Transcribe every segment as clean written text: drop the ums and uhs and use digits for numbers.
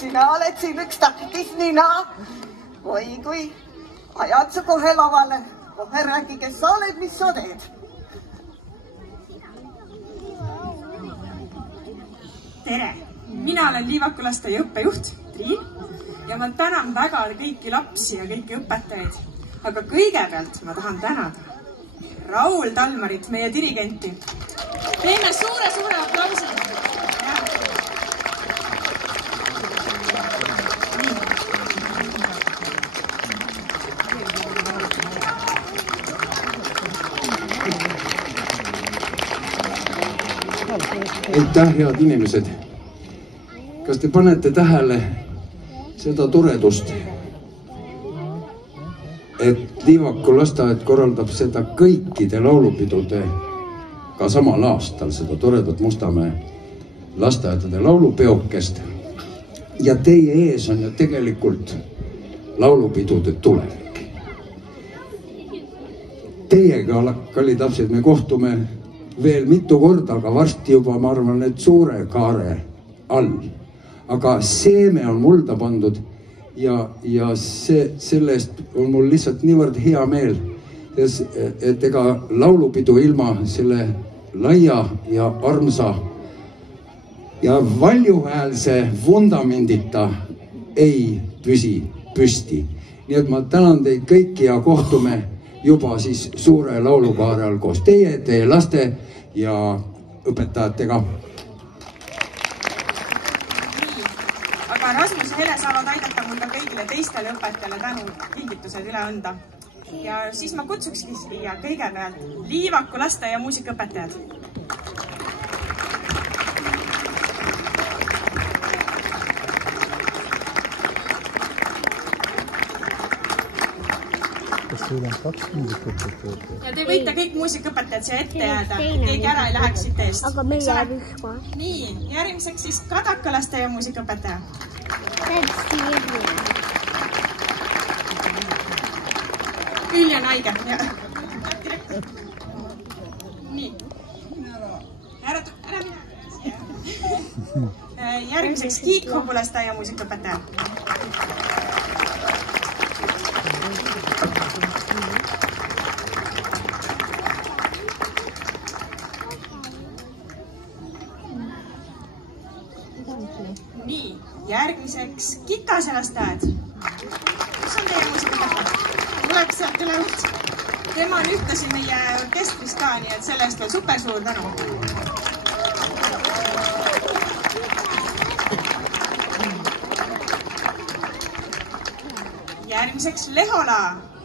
sina oled siin üks tähtis nina. Oi, kui ajad sa kohe lavale. Kohe räägi, kes sa oled, mis sa teed. Tere! Mina olen Liivaku lasteaia õppejuht Triin ja ma tänan väga kõiki lapsi ja kõiki õpetajaid. Aga kõigepealt ma tahan tänada Raul Talmarit, meie dirigenti. Teeme suure aplausi. Aitäh, head inimesed! Kas te panete tähele seda toredust, et Liivaku lasteaed korraldab seda kõikide laulupidude ka samal aastal, seda toredat Mustamäe lasteaedade laulupeokest. Ja teie ees on ju tegelikult laulupidude tulevik. Teiega, kallid lapsed, me kohtume veel mitu korda, aga varsti juba, ma arvan, et suure kaare all. Aga seeme on mulda pandud ja sellest on mul lihtsalt niivõrd hea meel, et ega laulupidu ilma selle laia ja armsa ja valjuhäälse vundamendita ei püsi püsti. Nii et ma tänan teid kõiki ja kohtume juba siis suure laulukaare all koos teie laste ja õpetajatega. Aga Rasmus ja Hele saavad aidata mul ka kõigile teistele õpetajale tänu kingitused üle anda. Ja siis ma kutsukski siia kõigepealt Liivaku lasteaia muusikaõpetajad. Ja te võite kõik muusikaõpetajad siia ette jääda, keegi ära ei läheks siit eest. Aga meil jääb üks kohe. Nii, järgmiseks siis Kadaka lasteaia muusikaõpetaja. Ülja Naige. Nii. Ära mine. Järgmiseks Kiikhobu lasteaia muusikaõpetaja. Nii, järgmiseks Kikase lasteaed. Kus on teie muusikaõpetaja? Tuleb sealt üle uut. Tema on ühtasi meie orkestris ka, nii et selle eest veel super suur tänu. Järgmiseks Lehola.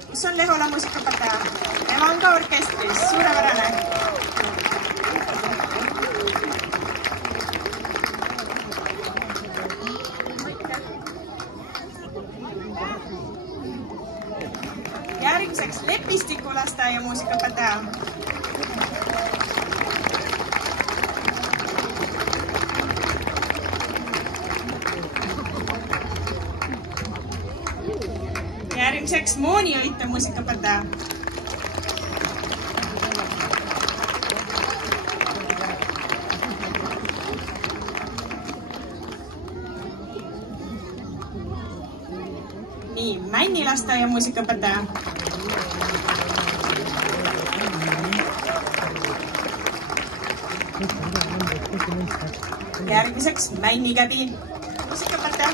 Kus on Lehola muusikaõpetaja? Tema on ka orkestris, suurepärane. Järgmiseks Lepistiku lasteaia muusikaõpetaja. Järgmiseks Mooniõite muusikaõpetaja. Nii, Männi lasteaia muusikaõpetaja. Järgmiseks Männikäbi muusikaõpetaja.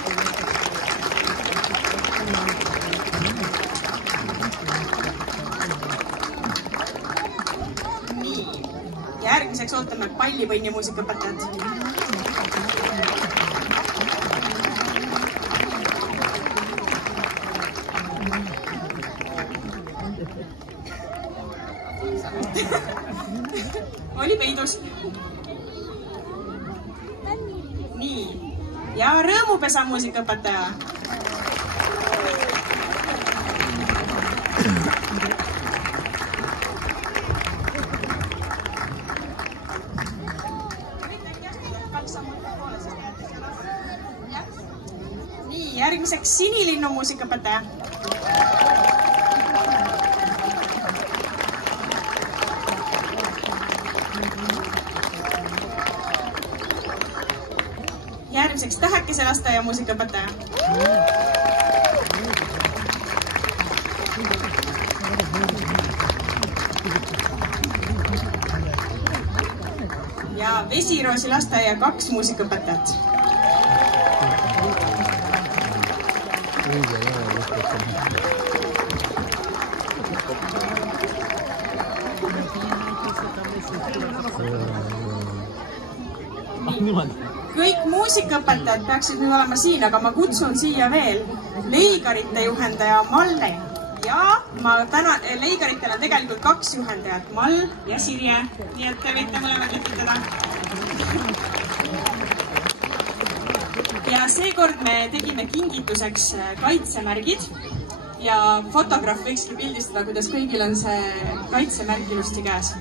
Nii, järgmiseks ootame Pallipõnni muusikaõpetajat. Oli peidus. Nii, ja Rõõmupesa muusikaõpetaja. Nii, järgmiseks Sinilinnu muusikaõpetaja. järgmiseks Tähekese lasteaia muusikaõpetaja. Ja Vesiroosi lasteaia 2 muusikaõpetajat. Kõik muusikaõpetajad peaksid nüüd olema siin, aga ma kutsun siia veel leigarite juhendaja Malle. Ja ma täna, leigaritel on tegelikult 2 juhendajat, Mall ja Sirje, nii et te võite mõlemad lepitada. Ja seekord me tegime kingituseks kaitsemärgid ja fotograaf võikski pildistada, kuidas kõigil on see kaitsemärk ilusti käes.